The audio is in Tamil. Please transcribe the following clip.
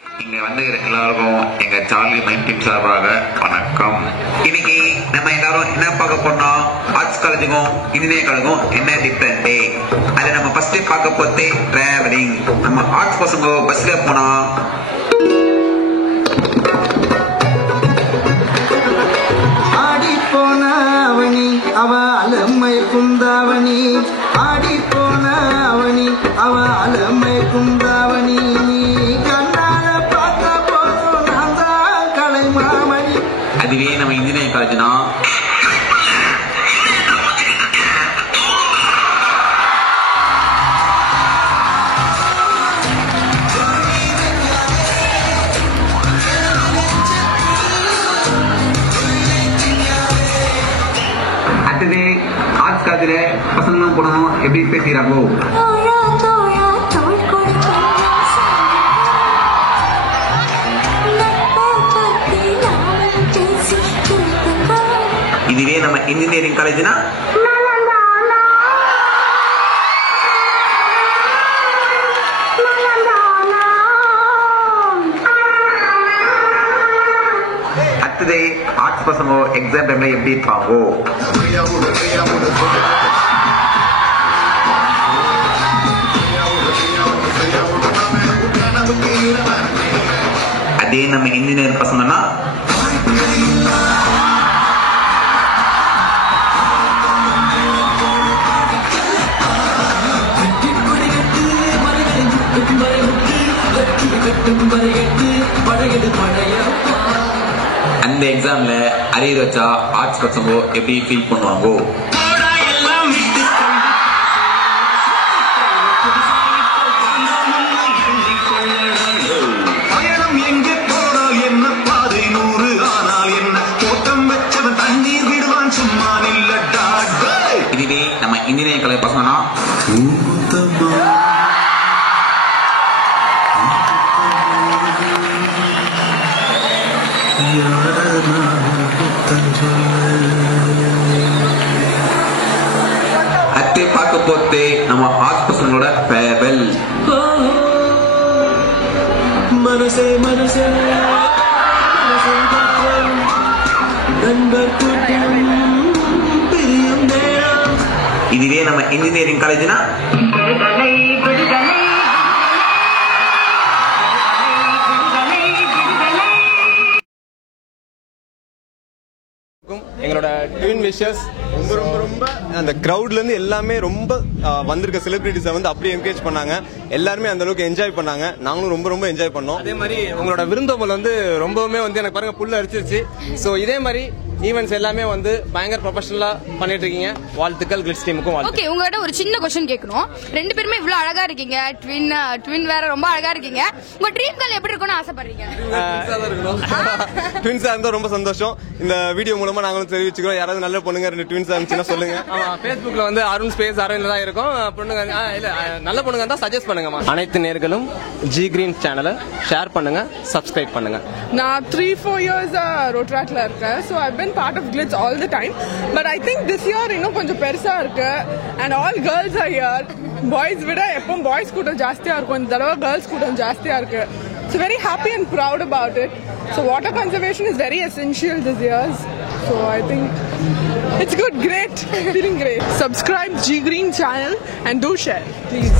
இங்க வந்து எல்லாருக்கும் எங்க சார்லி மைண்ட் டீம் சார்பாக வணக்கம். இன்னைக்கு நம்ம எல்லாரும் என்ன பார்க்க போறோம், ஆர்ட்ஸ் காலேஜுக்கும் இன்ஜினியரிங் காலேஜுக்கும் என்ன டிஃபரெண்ட், அதை நம்ம ஃபர்ஸ்ட் பார்க்க போது டிராவலிங். நம்ம ஆர்ட்ஸ் பசங்க பஸ்ல போனா ஆடி போனவனி அவ அலமை குந்தாவணி, ஆடி போனவனி அவ அலமை குந்தாவணி, நீ கண்ணால பார்த்த போதும் நான் தான் கலை மாமணி. அதுவே நம்ம இன்ஜினியரிங் காலேஜ்னா அடுத்தது ஆர்ட்ஸ் காலேஜ்ல பசங்க போனோம் எப்படி பேசிக்கிறாங்களோ. இதுவே நம்ம இன்ஜினியரிங் காலேஜ்னா அடுத்தது ஆர்ட்ஸ் பசங்க எக்ஸாம் டைம்ல எப்படி இருப்பாங்கோ. அதே நம்ம இன்ஜினியர் பசங்கன்னா அந்த எக்ஸாம்ல அரியர் வச்சா ஆர்ட்ஸ் பசங்க எப்படி ஃபீல் பண்ணுவாங்கோ. இதுவே நம்ம இன்ஜினியரிங் காலேஜ் பசங்கன்னா அத்தை பார்க்க போது நம்ம ஆர்ட்ஸ் பசங்களோட ஃபேர்வெல். மனசே மனசே நண்பர் கூட்டம் பிரியும் நேரம். இதுவே நம்ம இன்ஜினியரிங் காலேஜ்னா எங்களோட ட்வின் விஷஸ் ரொம்ப ரொம்ப ரொம்ப அந்த கிரௌட்ல இருந்து எல்லாமே ரொம்ப வந்திருக்க செலிபிரிட்டிஸை வந்து அப்படியே என்கரேஜ் பண்ணாங்க. எல்லாருமே அந்த அளவுக்கு என்ஜாய் பண்ணாங்க. நாங்களும் ரொம்ப ரொம்ப என்ஜாய் பண்ணோம். அதே மாதிரி உங்களோட விருந்தோம்பல் வந்து ரொம்பவுமே வந்து எனக்கு பாருங்க புல்ல அரிச்சிருச்சு. ஸோ இதே மாதிரி ஈவெண்ட்ஸ் எல்லாமே வந்து பயங்கர ப்ரொஃபஷனலா பண்ணிட்டு இருக்கீங்க. வாழ்த்துக்கள் கிளிட்ஸ் டீமுக்கும். ஓகே, உங்ககிட்ட ஒரு சின்ன क्वेश्चन கேட்கணும். ரெண்டு பேருமே இவ்வளவு அழகா இருக்கீங்க, ட்வின் வேற ரொம்ப அழகா இருக்கீங்க. உங்க ட்ரீம் கேர்ள் எப்படி இருக்கும்னு ஆசைப்படுறீங்க? ட்வின்ஸா இருந்தா ரொம்ப சந்தோஷம். இந்த வீடியோ மூலமா நாங்களும் தெரிவிச்சுக்கிறோம். யாராவது நல்ல பொண்ணுங்க ரெண்டு ட்வின்ஸா இருந்துச்சுன்னா சொல்லுங்க. Facebookல வந்து அருண் ஸ்பேஸ் அரவிந்த் தான் இருக்கும். பொண்ணுங்க இல்ல நல்ல பொண்ணுங்க இருந்தா சஜஸ்ட் பண்ணுங்கம்மா. அனைத்து நேர்களும் ஜி கிரீன் சேனலை ஷேர் பண்ணுங்க, சப்ஸ்கிரைப் பண்ணுங்க. நான் 3-4 years ரோட்ராக்ல இருக்கேன். So I've been part of Glitz all the time, but I think this year இன்னும் கொஞ்சம் பெருசா இருக்கு. And all girls are here. Boys விட எப்பவும் boys கூட்டம் ஜாஸ்தியா இருக்கும். இந்த தடவை girls கூட்டம் ஜாஸ்தியா இருக்கு. So very happy and proud about it. So water conservation is very essential this year. So I think it's good, great, feeling great. Subscribe G Green channel and do share, please.